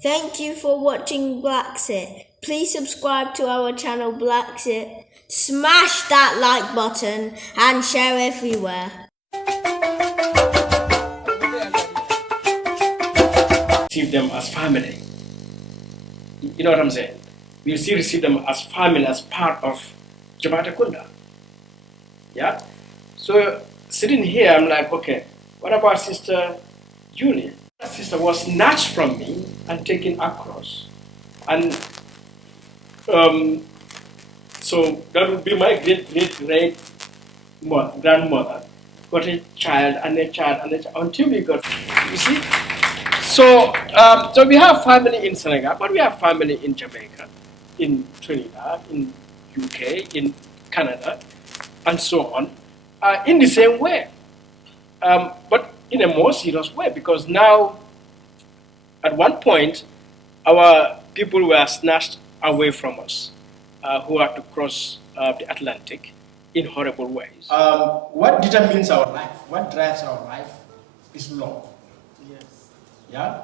Thank you for watching BlaXit. Please subscribe to our channel BlaXit, smash that like button and share everywhere. Receive them as family. You know what I'm saying? We still receive them as family, as part of Jabata Kunda. Yeah? So sitting here, I'm like, okay, what about Sister Julie? That sister was snatched from me and taken across. And so that would be my great-great-great-grandmother. Got a child and a child and a child until we got, you see? So, so we have family in Senegal, but we have family in Jamaica, in Trinidad, in UK, in Canada, and so on, in the same way. But in a more serious way, because now, at one point, our people were snatched away from us, who had to cross the Atlantic in horrible ways. What determines our life, what drives our life, is law. Yeah?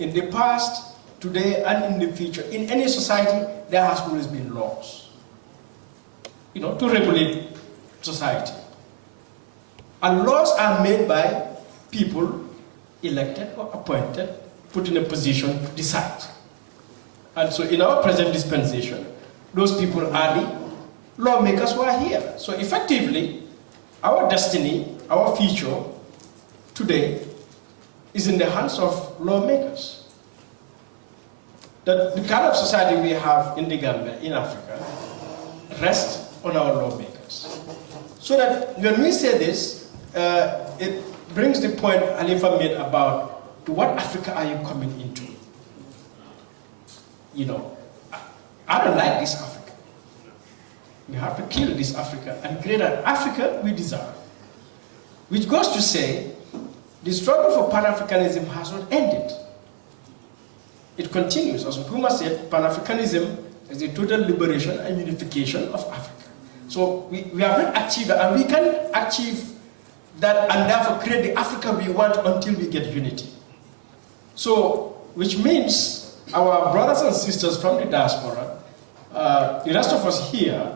In the past, today, and in the future, in any society, there has always been laws, you know, to regulate society. And laws are made by people elected or appointed, put in a position to decide. And so in our present dispensation, those people are the lawmakers who are here. So effectively, our destiny, our future, today, is in the hands of lawmakers. The kind of society we have in the Gambia, in Africa, rests on our lawmakers. So that when we say this, it brings the point Halifa made about to what Africa are you coming into? You know, I don't like this Africa. We have to kill this Africa and create an Africa we deserve. Which goes to say, the struggle for Pan-Africanism has not ended. It continues. As Nkrumah said, Pan-Africanism is the total liberation and unification of Africa. So we have not achieved that, and we can achieve that and therefore create the Africa we want until we get unity. So, which means our brothers and sisters from the diaspora, the rest of us here,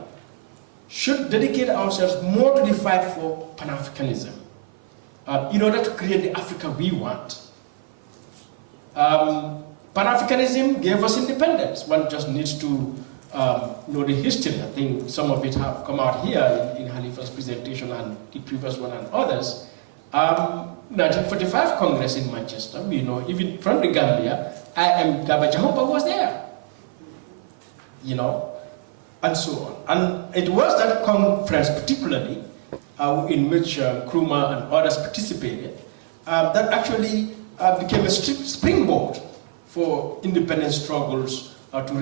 should dedicate ourselves more to the fight for Pan-Africanism. In order to create the Africa we want. Pan-Africanism gave us independence. One just needs to know the history. I think some of it have come out here in Halifa's presentation and the previous one and others. 1945 Congress in Manchester, we know, even from the Gambia, Gaba Jahumpa was there. You know, and so on. And it was that conference particularly in which Nkrumah and others participated, that actually became a springboard for independence struggles to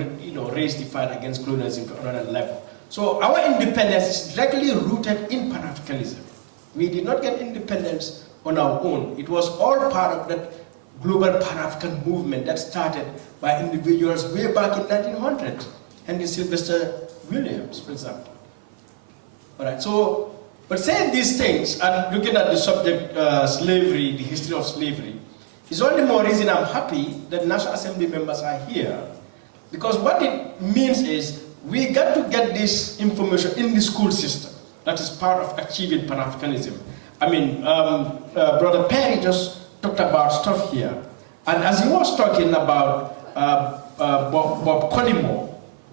raise the fight against colonialism to another level. So our independence is directly rooted in Pan-Africanism. We did not get independence on our own. It was all part of that global Pan-African movement that started by individuals way back in 1900. Henry Sylvester Williams, for example. All right, so, but saying these things and looking at the subject slavery, the history of slavery, is all the more reason I'm happy that National Assembly members are here, because what it means is we got to get this information in the school system. That is part of achieving Pan-Africanism. I mean, Brother Perry just talked about stuff here, and as he was talking about Bob Collymore,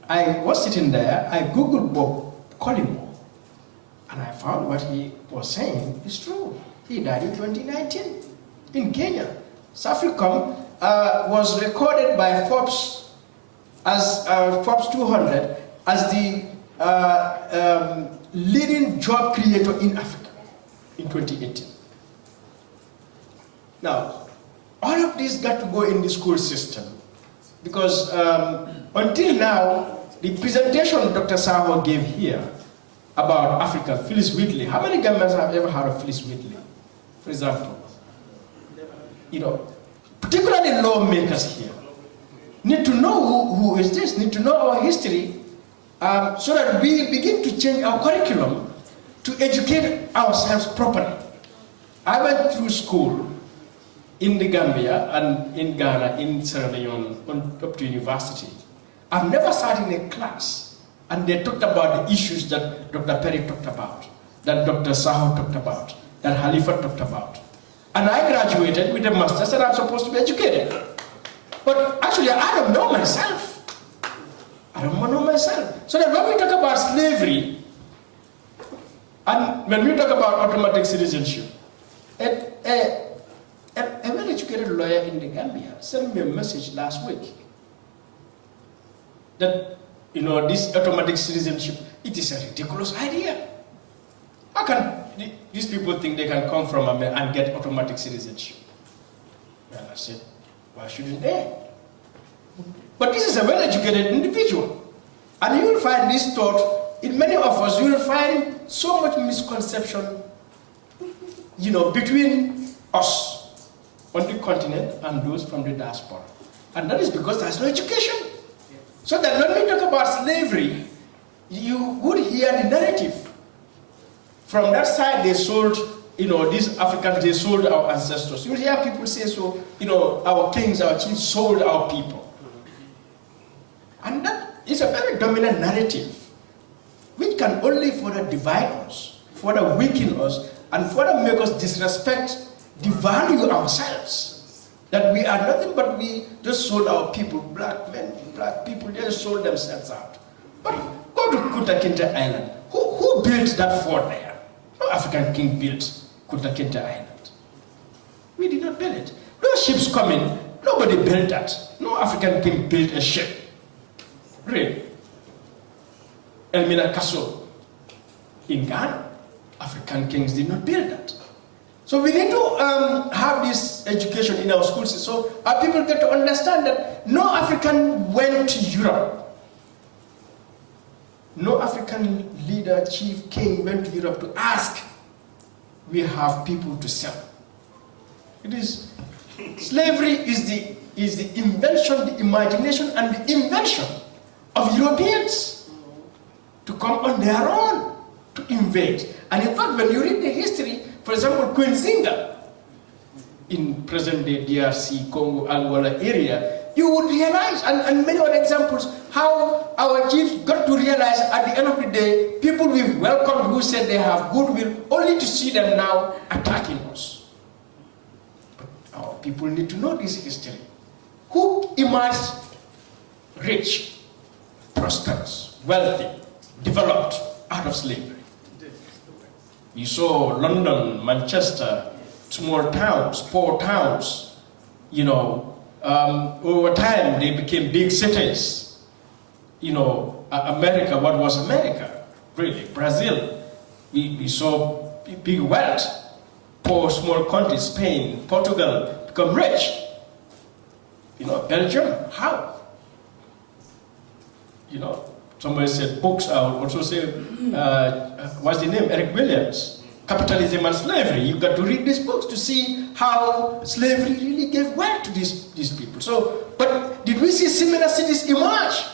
I was sitting there, I Googled Bob Collymore, and I found what he was saying is true. He died in 2019 in Kenya. Safaricom was recorded by Forbes as Forbes 200 as the leading job creator in Africa in 2018. Now, all of this got to go in the school system because until now, the presentation Dr. Saho gave here about Africa, Phyllis Wheatley. How many Gambians have ever heard of Phyllis Wheatley, for example? You know, particularly lawmakers here need to know who is this, need to know our history, so that we begin to change our curriculum to educate ourselves properly. I went through school in the Gambia and in Ghana, in Sierra Leone, up to university, I've never sat in a class and they talked about the issues that Dr. Perry talked about, that Dr. Saho talked about, that Halifa talked about. And I graduated with a master's and I'm supposed to be educated. But actually, I don't know myself. I don't know myself. So that when we talk about slavery, and when we talk about automatic citizenship, a well-educated lawyer in the Gambia sent me a message last week that, this automatic citizenship, it is a ridiculous idea. How can these people think they can come from America and get automatic citizenship? Well, I said, why shouldn't they? But this is a well-educated individual. And you will find this thought, in many of us, you will find so much misconception, between us on the continent and those from the diaspora. And that is because there's no education. So that when we talk about slavery, you would hear the narrative. From that side, they sold, these Africans, they sold our ancestors. You will hear people say so, our kings, our chiefs sold our people. And that is a very dominant narrative, which can only further divide us, further weaken us, and further make us disrespect the value ourselves. That we are nothing but we just sold our people, black men, black people, they just sold themselves out. But go to Kunta Kinte Island. Who built that fort there? No African king built Kunta Kinte Island. We did not build it. Those ships coming, nobody built that. No African king built a ship. Really. Elmina Castle in Ghana, African kings did not build that. So we need to have this education in our schools so our people get to understand that no African went to Europe. No African leader, chief, king went to Europe to ask, we have people to sell. It is, slavery is the invention, the imagination, and the invention of Europeans to come on their own to invade. And in fact, when you read the history, for example, Queen Zinga, in present-day DRC, Congo, Angola area, you would realize, and many other examples, how our chiefs got to realize at the end of the day, people we've welcomed who said they have goodwill, only to see them now attacking us. But our people need to know this history. Who emerged rich, prosperous, wealthy, developed out of slavery? You saw London, Manchester, small towns, poor towns, over time they became big cities. America, what was America? Really, Brazil, we saw big wealth. Poor small countries, Spain, Portugal, become rich. Belgium, how? Somebody said books, I would also say, what's the name? Eric Williams, Capitalism and Slavery. You got to read these books to see how slavery really gave wealth to these people. So, but did we see similar cities emerge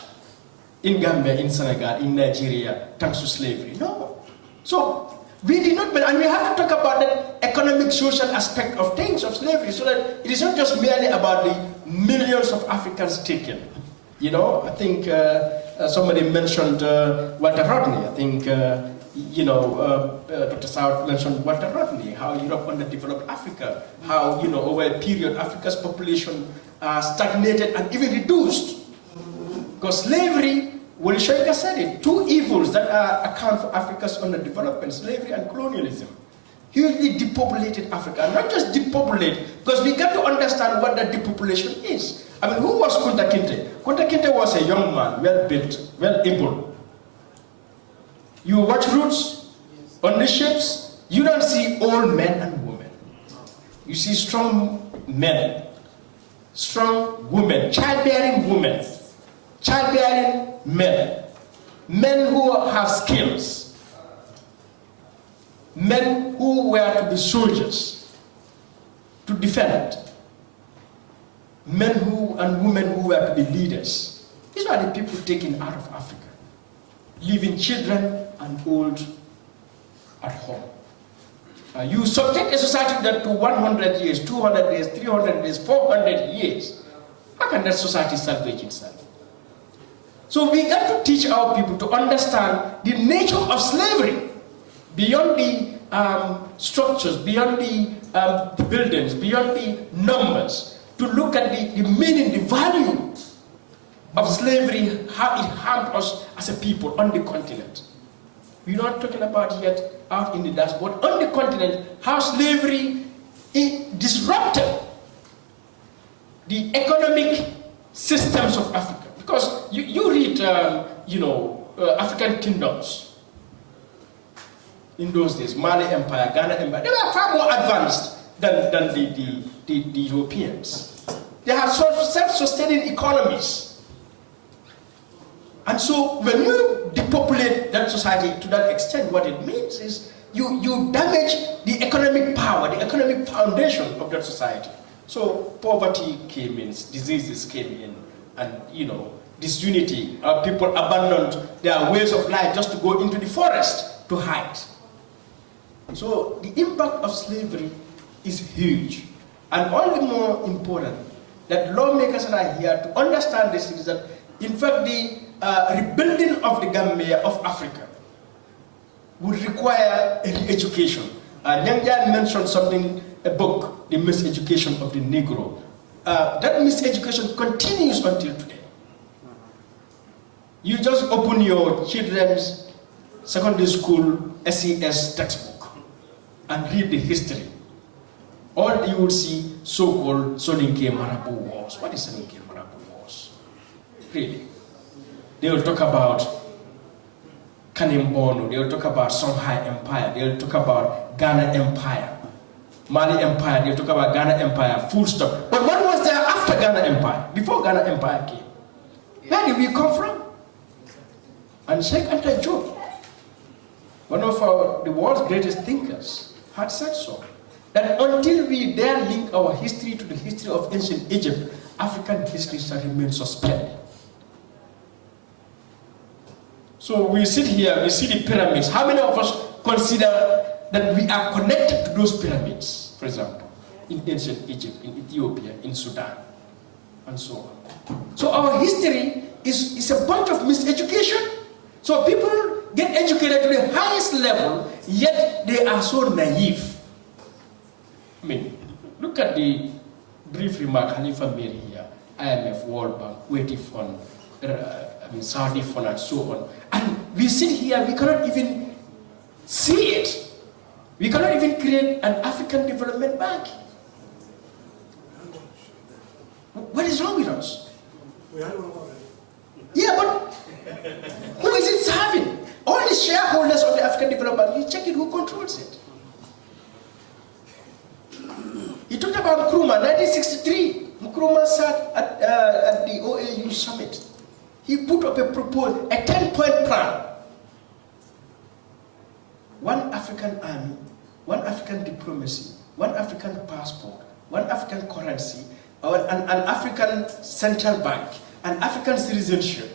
in Gambia, in Senegal, in Nigeria, thanks to slavery? No. So, we did not, and we have to talk about the economic, social aspect of things, of slavery, so that it is not just merely about the millions of Africans taken. I think somebody mentioned Walter Rodney. I think, Dr. South mentioned Walter Rodney, how Europe underdeveloped Africa, how, over a period, Africa's population stagnated and even reduced. Because slavery, Wally Shoika said it, two evils that account for Africa's underdevelopment, slavery and colonialism. Hugely depopulated Africa, not just depopulate, because we got to understand what that depopulation is. I mean, who was Kunta Kinte? Kunta Kinte was a young man, well-built, well-able. You watch Roots on the ships, you don't see old men and women. You see strong men, strong women, childbearing women, childbearing men, men who have skills, men who were to be soldiers, to defend, men and women who were to be leaders. These are the people taken out of Africa, leaving children and old at home. You subject a society that to 100 years, 200 years, 300 years, 400 years. How can that society salvage itself? So we got to teach our people to understand the nature of slavery beyond the structures, beyond the buildings, beyond the numbers, to look at the meaning, the value of slavery, how it harmed us as a people on the continent. We're not talking about yet out in the diaspora, but on the continent, how slavery disrupted the economic systems of Africa. Because you read, African kingdoms in those days, Mali Empire, Ghana Empire, they were far more advanced than the Europeans. They have self-sustaining economies. And so when you depopulate that society to that extent, what it means is you damage the economic power, the economic foundation of that society. So poverty came in, diseases came in, and disunity. People abandoned their ways of life just to go into the forest to hide. So the impact of slavery is huge. And all the more important that lawmakers are here to understand this is that, in fact, the rebuilding of the Gambia of Africa would require a re-education. Nyangjan mentioned something, a book, The Miseducation of the Negro. That miseducation continues until today. You just open your children's secondary school SES textbook and read the history. All you will see so-called Soninke Marabu Wars. What is Soninke Marabu Wars? Really? They will talk about Kanimbono, they will talk about Songhai Empire, they will talk about Ghana Empire, Mali Empire, they will talk about Ghana Empire, full stop. But what was there after Ghana Empire, before Ghana Empire came? Where did we come from? And Sheikh Anta Diop, one of the world's greatest thinkers, had said so. That until we dare link our history to the history of ancient Egypt, African history shall remain suspended. So we sit here, we see the pyramids. How many of us consider that we are connected to those pyramids, for example, in ancient Egypt, in Ethiopia, in Sudan, and so on? So our history is a bunch of miseducation. So people get educated to the highest level, yet they are so naive. I mean, look at the brief remark Khalifa made here, IMF, World Bank, Kuwaiti Fund, Saudi Fund, and so on. And we sit here, we cannot even see it. We cannot even create an African Development Bank. What is wrong with us? Yeah, but who is it serving? All the shareholders of the African Development Bank, you check it, who controls it? He talked about Nkrumah, 1963. Nkrumah sat at the OAU summit. He put up a proposal, a 10-point plan. One African army, one African diplomacy, one African passport, one African currency, an African central bank, an African citizenship.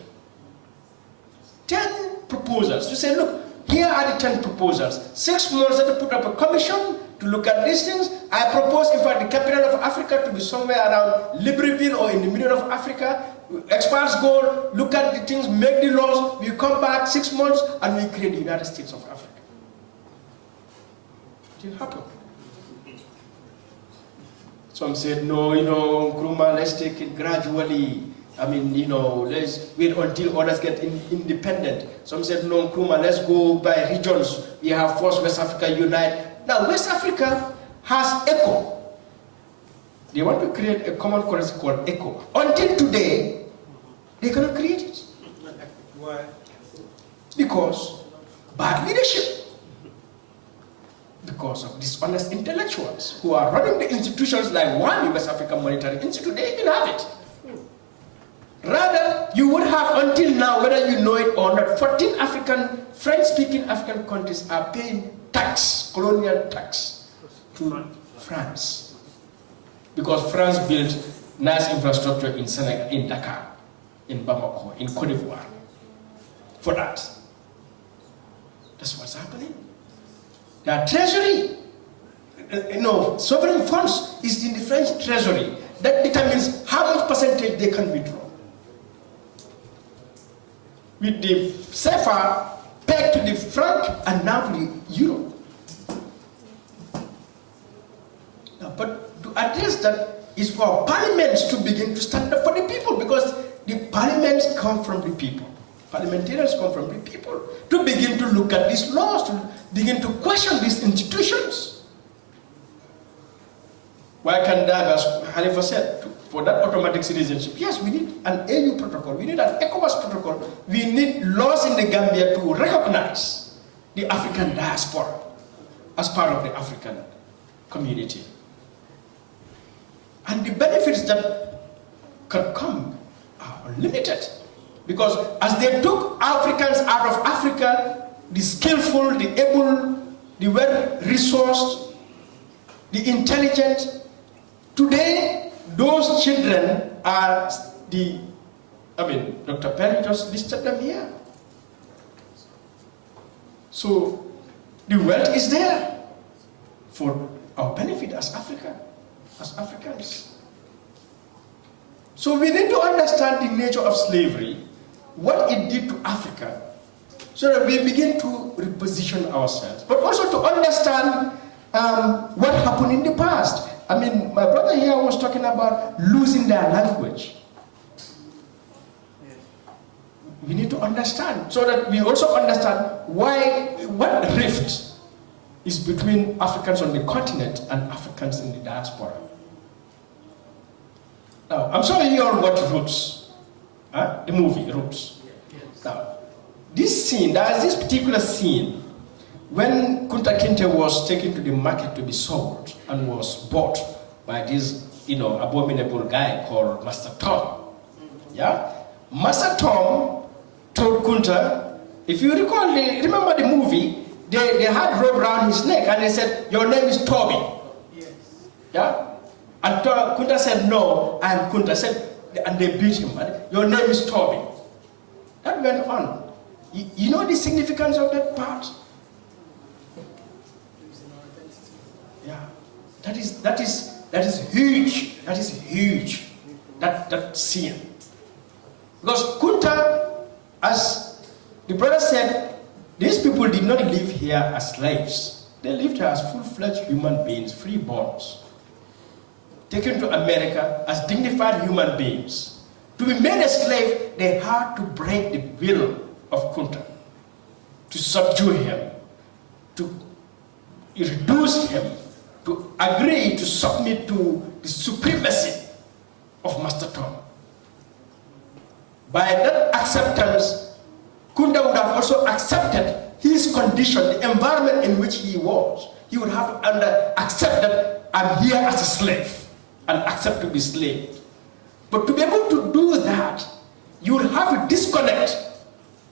10 proposals. To say, look, here are the 10 proposals. 6 months to put up a commission to look at these things. I propose, in fact, the capital of Africa to be somewhere around Libreville or in the middle of Africa. Experts go, look at the things, make the laws, we come back 6 months, and we create the United States of Africa. It didn't happen. Some said, no, Nkrumah, let's take it gradually. I mean, let's wait until others get independent. Some said, no, Nkrumah, let's go by regions. We have forced West Africa unite. Now, West Africa has ECO. They want to create a common currency called ECO. Until today, they cannot create it. Why? Because bad leadership. Because of dishonest intellectuals who are running the institutions like one West African Monetary Institute. They even have it. Rather, you would have until now, whether you know it or not, 14 French-speaking African countries are paying tax, colonial tax, to France. Because France built nice infrastructure in Senegal, in Dakar, in Bamako, in Cote d'Ivoire. For that. That's what's happening. Their treasury sovereign funds is in the French treasury. That determines how much percentage they can withdraw. With the CFA pegged to the franc and now to the euro. Now, but to address that is for parliaments to begin to stand up for the people, because the parliaments come from the people. Parliamentarians come from the people to begin to look at these laws, to begin to question these institutions. Why can't that, as Halifa said, for that automatic citizenship? Yes, we need an AU protocol, we need an ECOWAS protocol, we need laws in the Gambia to recognize the African diaspora as part of the African community. And the benefits that can come are unlimited. Because as they took Africans out of Africa, the skillful, the able, the well-resourced, the intelligent, today those children are Dr. Perry just listed them here. So the wealth is there for our benefit as Africans. So we need to understand the nature of slavery, what it did to Africa, so that we begin to reposition ourselves, but also to understand what happened in the past. I mean, my brother here was talking about losing their language. We need to understand, so that we also understand what rift is between Africans on the continent and Africans in the diaspora. Now, I'm sorry you all watch Roots, the movie Roots. Now, this scene, there is this particular scene when Kunta Kinte was taken to the market to be sold and was bought by this, abominable guy called Master Tom. Yeah? Master Tom told Kunta, if you remember the movie, they had rope around his neck and they said, your name is Toby. Yes. Yeah? And Kunta said no, and Kunta said, and they beat him, your name is Toby. That went on. You know the significance of that part? Yeah. That is huge. That is huge. That scene. Because Kunta, as the brother said, these people did not live here as slaves. They lived here as full-fledged human beings, free-borns, taken to America as dignified human beings. To be made a slave, they had to break the will of Kunta, to subdue him, to reduce him, to agree to submit to the supremacy of Master Tom. By that acceptance, Kunta would have also accepted his condition, the environment in which he was. He would have accept that I'm here as a slave and accept to be slave. But to be able to do that, you would have to disconnect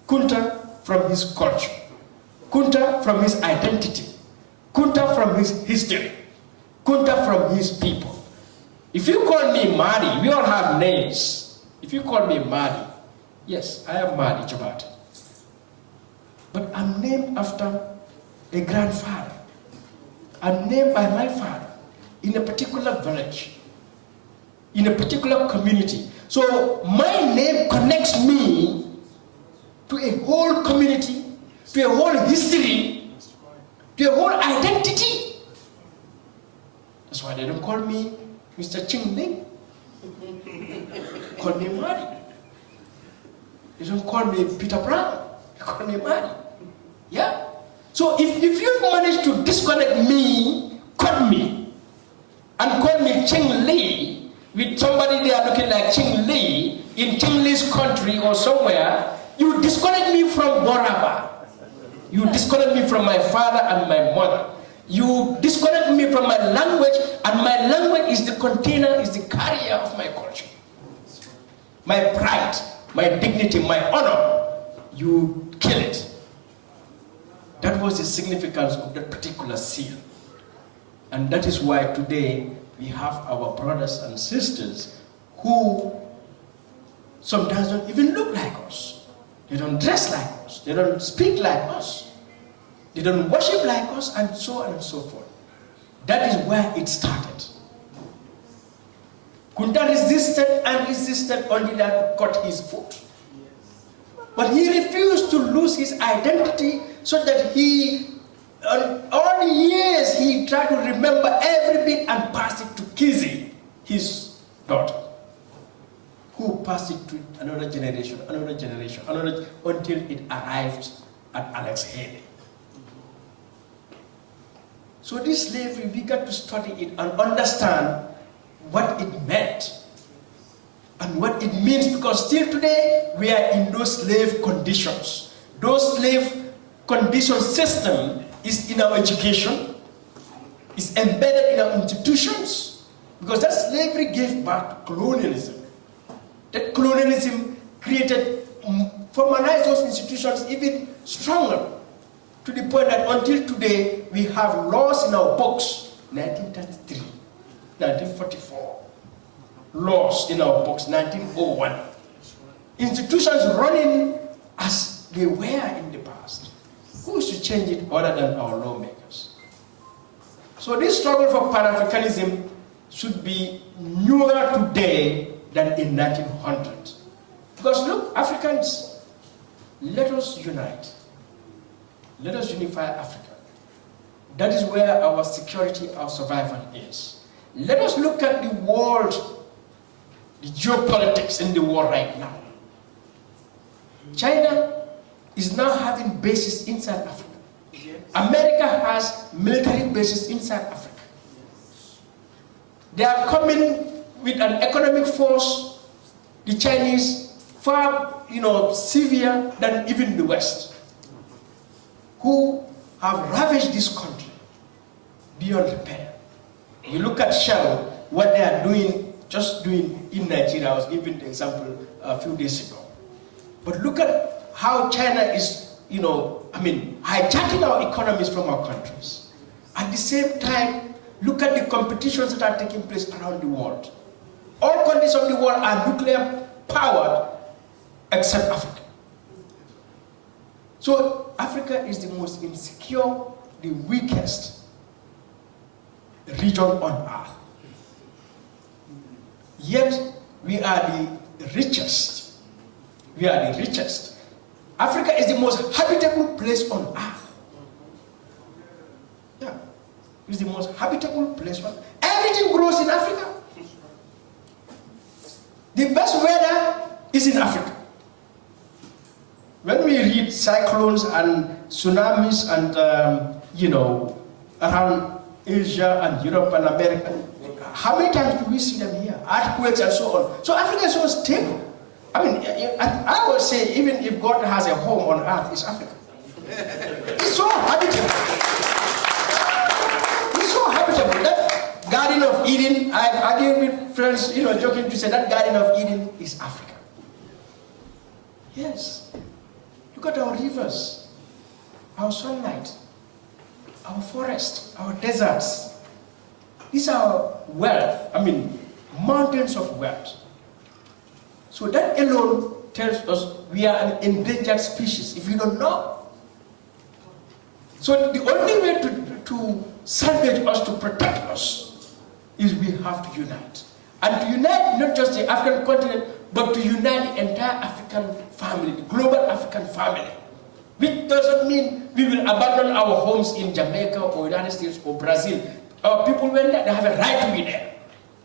Kunta from his culture, Kunta from his identity, Kunta from his history, Kunta from his people. If you call me Madi, we all have names. If you call me Madi, yes, I am Madi Jabata. But I'm named after a grandfather. I'm named by my father in a particular village, in a particular community. So my name connects me to a whole community, to a whole history, to a whole identity. That's why they don't call me Mr. Ching Ling. Call me Madi. They don't call me Peter Brown. They call me Madi. Yeah? So if you manage to disconnect me, cut me, and call me Ching Li, with somebody there looking like Ching Li, in Ching Li's country or somewhere, you disconnect me from Boraba. You disconnect me from my father and my mother. You disconnect me from my language, and my language is the container, is the carrier of my culture. My pride, my dignity, my honor, you kill it. That was the significance of that particular scene. And that is why today we have our brothers and sisters who sometimes don't even look like us. They don't dress like us. They don't speak like us. They don't worship like us, and so on and so forth. That is where it started. Kunta resisted and resisted until that cut his foot. But he refused to lose his identity, so that he, all the years, he tried to remember every bit and pass it to Kizzy, his daughter, who passed it to another generation, until it arrived at Alex Haley. So this slavery, we got to study it and understand what it meant and what it means, because still today we are in those slave conditions. Those slave condition system is in our education, is embedded in our institutions, because that slavery gave birth to colonialism. That colonialism created, formalized those institutions even stronger, to the point that until today we have laws in our books, 1933, 1944, laws in our books, 1901. Institutions running as they were in the past. Who should change it other than our lawmakers? So this struggle for Pan-Africanism should be newer today than in 1900. Because look, Africans, let us unite. Let us unify Africa. That is where our security, our survival is. Let us look at the world, the geopolitics in the world right now. China is now having bases inside Africa. America has military bases inside Africa. They are coming with an economic force, the Chinese, far severe than even the West, who have ravaged this country beyond repair. You look at Shell, what they are doing, just doing in Nigeria. I was giving the example a few days ago. But look at how China is, hijacking our economies from our countries. At the same time, look at the competitions that are taking place around the world. All countries of the world are nuclear powered except Africa. So Africa is the most insecure, the weakest region on earth. Yet we are the richest. We are the richest. Africa is the most habitable place on earth. Yeah, it's the most habitable place on earth. Everything grows in Africa. The best weather is in Africa. When we read cyclones and tsunamis and, around Asia and Europe and America, how many times do we see them here? Earthquakes and so on. So Africa is so stable. I would say even if God has a home on earth, it's Africa. It's so habitable. It's so habitable. That Garden of Eden, I argue with friends, joking to say that Garden of Eden is Africa. Yes. Look at our rivers, our sunlight, our forests, our deserts. These are wealth, mountains of wealth. So that alone tells us we are an endangered species, if you don't know. So the only way to salvage us, to protect us, is we have to unite. And to unite not just the African continent, but to unite the entire African family, the global African family. Which doesn't mean we will abandon our homes in Jamaica or United States or Brazil. Our people went there, they have a right to be there.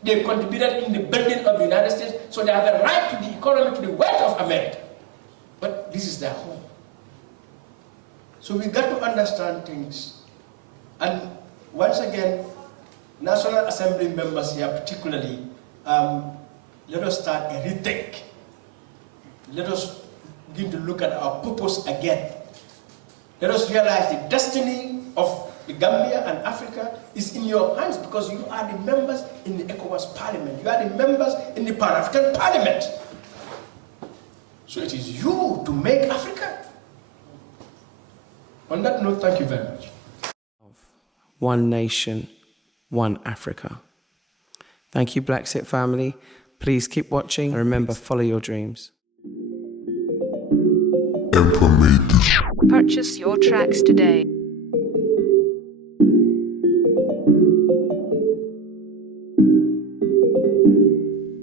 They contributed in the building of the United States, so they have a right to the economy, to the wealth of America. But this is their home. So we got to understand things. And once again, National Assembly members here particularly, let us start a rethink. Let us begin to look at our purpose again. Let us realize the destiny of the Gambia and Africa is in your hands, because you are the members in the ECOWAS Parliament. You are the members in the Pan-African Parliament. So it is you to make Africa. On that note, thank you very much. One nation, one Africa. Thank you, BlaXit family. Please keep watching and remember, follow your dreams. Purchase your tracks today.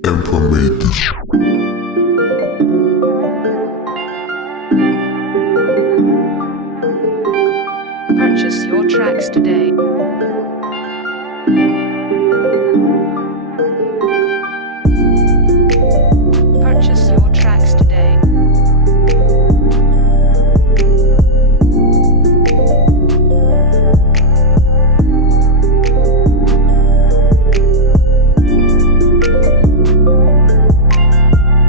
Emperor made this. Purchase your tracks today. Purchase your tracks today.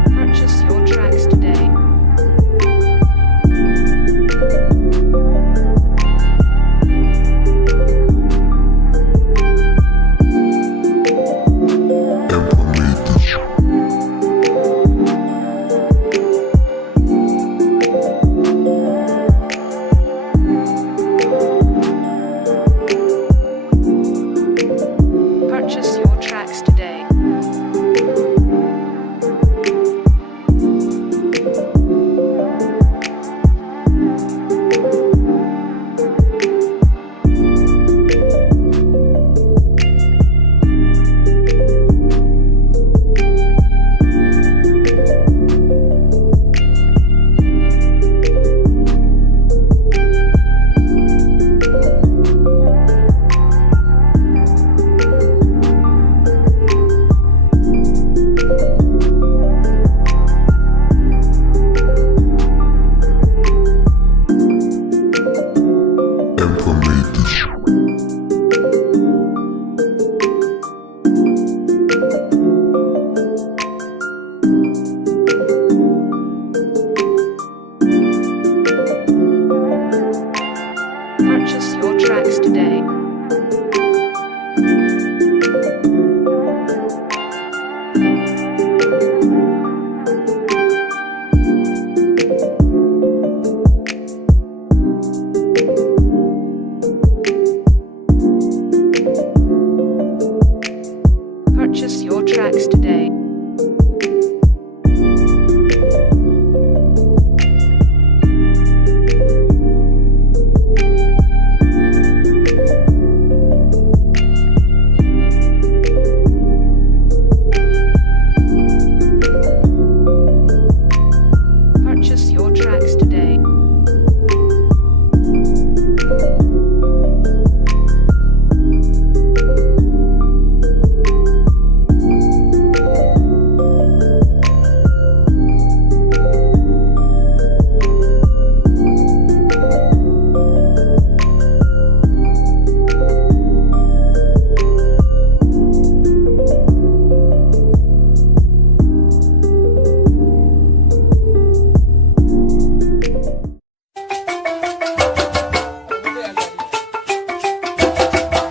Purchase your tracks today. Emperor made this. Purchase your tracks today. Emperor made this.